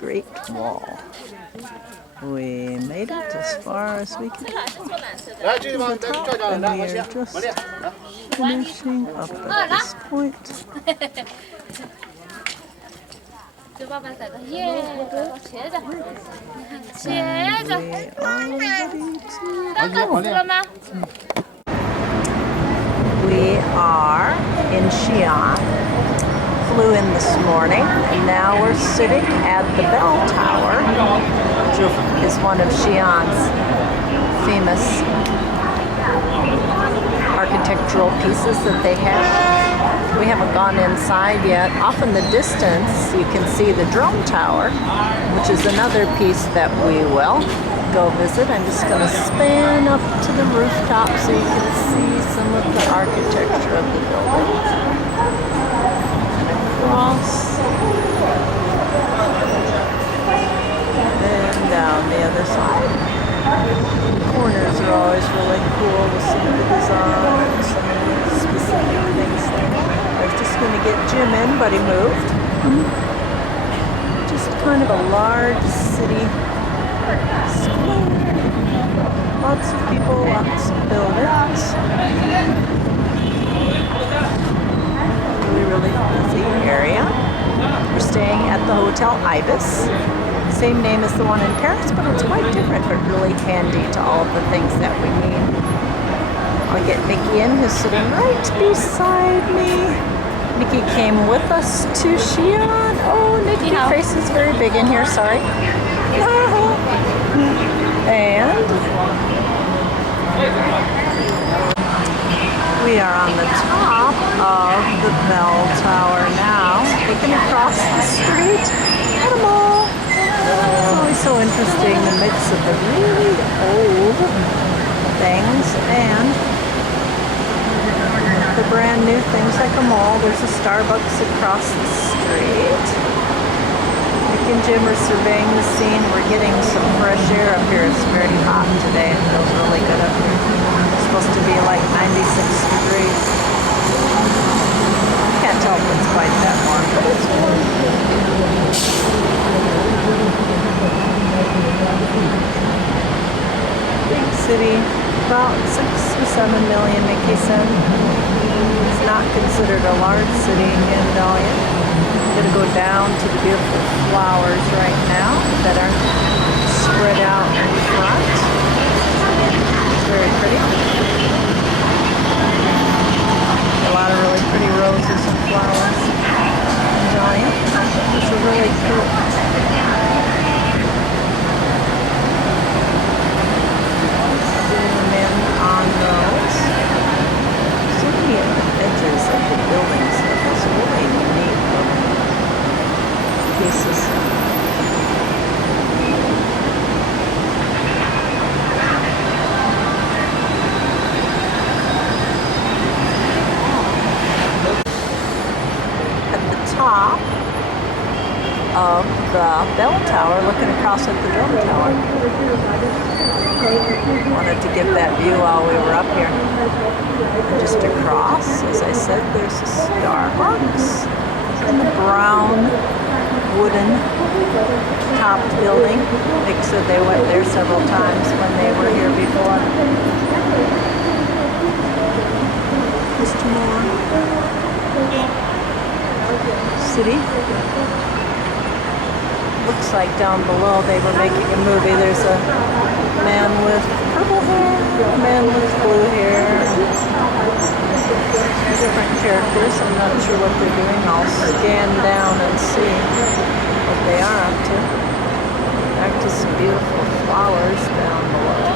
Great Wall. We made it as far as we could go to the top, and we are just finishing up at this point. And we are ready to go. We are in Xi'an. Flew in this morning, and now we're sitting at the bell tower, which is one of Xi'an's famous architectural pieces that they have. We haven't gone inside yet. Off in the distance, you can see the drum tower, which is another piece that we will go visit. I'm just going to span up to the rooftop so you can see some of the architecture of the building. Across, and down the other side. The corners are always really cool with some of the design and some of the specific things there. I was just going to get Jim in, but he moved. Just kind of a large city square. Lots of people, lots of buildings. Really busy area. We're staying at the Hotel Ibis. Same name as the one in Paris, but it's quite different, but really handy to all of the things that we need. I'll get Nikki in, who's sitting right beside me. Nikki came with us to Xi'an. Oh, Nikki, your face is very big in here, sorry. And we are on the top of the bell tower now, looking across the street at a mall. It's always so interesting, the mix of the really old things and the brand new things like a mall. There's a Starbucks across the street. Nick and Jim are surveying the scene. We're getting some fresh air up here. It's very hot today. It feels really good up here. It's supposed to be like 96 degrees. Can't tell if it's quite that warm, but it's warm. Big city, about 6 or 7 million, Nikki said. It's not considered a large city in Dalian. I'm going to go down to the beautiful flowers right now that are spread out in front. It's very pretty. A lot of really pretty roses and flowers in Dalian. These are really cool. Zoom in on those. So many of the edges of the buildings have this really neat looking pieces. At the top of the bell tower, looking across at the drum tower. Wanted to get that view while we were up here. And just across, as I said, there's a Starbucks and the brown wooden topped building. Nick said they went there several times when they were here before. Just more city. Looks like down below they were making a movie. There's a man with purple hair, a man with blue hair. Different characters. I'm not sure what they're doing. I'll scan down and see what they are up to. Back to some beautiful flowers down below.